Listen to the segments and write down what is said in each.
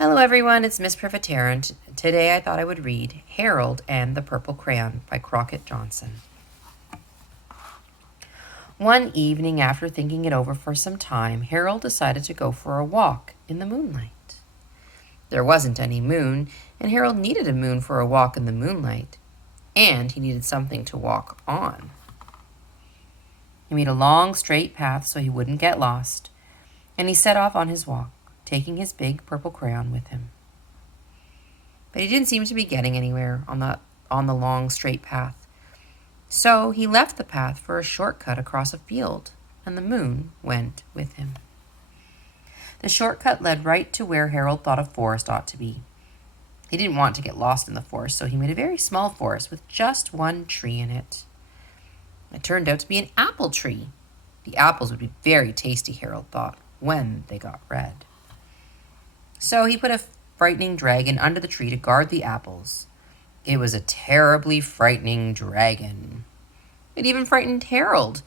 Hello everyone, it's Miss Profiteer, and today I thought I would read Harold and the Purple Crayon by Crockett Johnson. One evening, after thinking it over for some time, Harold decided to go for a walk in the moonlight. There wasn't any moon, and Harold needed a moon for a walk in the moonlight, and he needed something to walk on. He made a long, straight path so he wouldn't get lost, and he set off on his walk, taking his big purple crayon with him. But he didn't seem to be getting anywhere on the long, straight path. So he left the path for a shortcut across a field, and the moon went with him. The shortcut led right to where Harold thought a forest ought to be. He didn't want to get lost in the forest, so he made a very small forest with just one tree in it. It turned out to be an apple tree. The apples would be very tasty, Harold thought, when they got red. So he put a frightening dragon under the tree to guard the apples. It was a terribly frightening dragon. It even frightened Harold.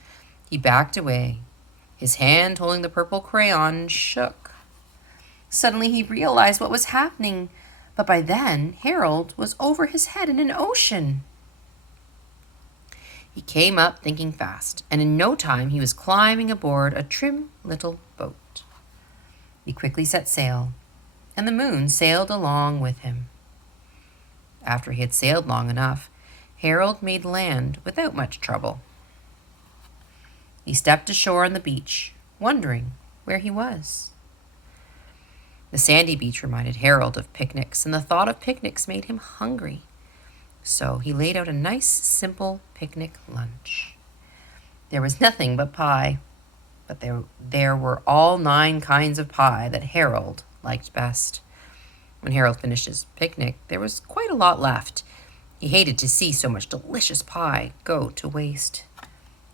He backed away. His hand holding the purple crayon shook. Suddenly he realized what was happening, but by then Harold was over his head in an ocean. He came up thinking fast, and in no time he was climbing aboard a trim little boat. He quickly set sail, and the moon sailed along with him. After he had sailed long enough, Harold made land without much trouble. He stepped ashore on the beach, wondering where he was. The sandy beach reminded Harold of picnics, and the thought of picnics made him hungry. So he laid out a nice, simple picnic lunch. There was nothing but pie, but there were all 9 kinds of pie that Harold liked best. When Harold finished his picnic, there was quite a lot left. He hated to see so much delicious pie go to waste.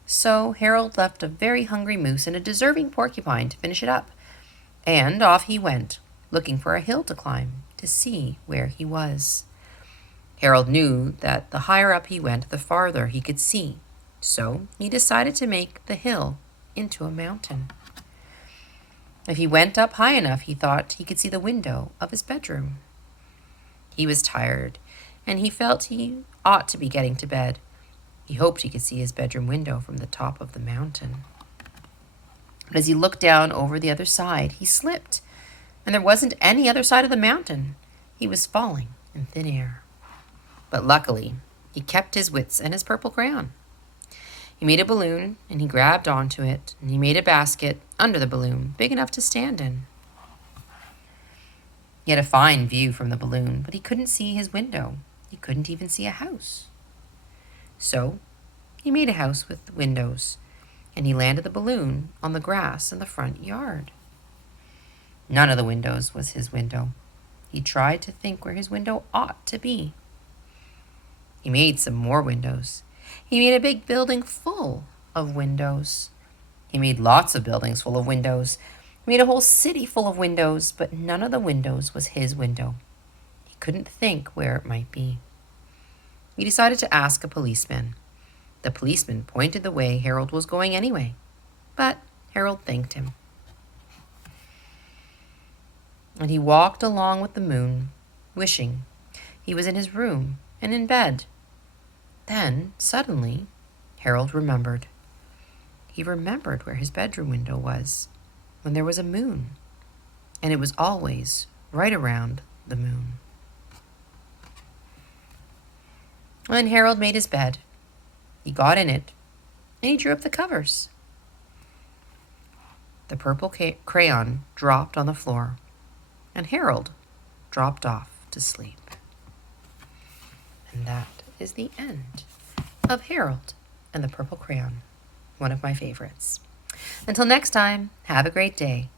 So Harold left a very hungry moose and a deserving porcupine to finish it up, and off he went, looking for a hill to climb to see where he was. Harold knew that the higher up he went, the farther he could see, so he decided to make the hill into a mountain. If he went up high enough, he thought he could see the window of his bedroom. He was tired, and he felt he ought to be getting to bed. He hoped he could see his bedroom window from the top of the mountain. But as he looked down over the other side, he slipped, and there wasn't any other side of the mountain. He was falling in thin air. But luckily, he kept his wits and his purple crayon. He made a balloon, and he grabbed onto it, and he made a basket under the balloon, big enough to stand in. He had a fine view from the balloon, but he couldn't see his window. He couldn't even see a house. So he made a house with windows, and he landed the balloon on the grass in the front yard. None of the windows was his window. He tried to think where his window ought to be. He made some more windows. He made a big building full of windows. He made lots of buildings full of windows. He made a whole city full of windows, but none of the windows was his window. He couldn't think where it might be. He decided to ask a policeman. The policeman pointed the way Harold was going anyway, but Harold thanked him. And he walked along with the moon, wishing he was in his room and in bed. Then, suddenly, Harold remembered. He remembered where his bedroom window was when there was a moon, and it was always right around the moon. When Harold made his bed, he got in it, and he drew up the covers. The purple crayon dropped on the floor, and Harold dropped off to sleep. And that is the end of Harold and the Purple Crayon, one of my favorites. Until next time, have a great day.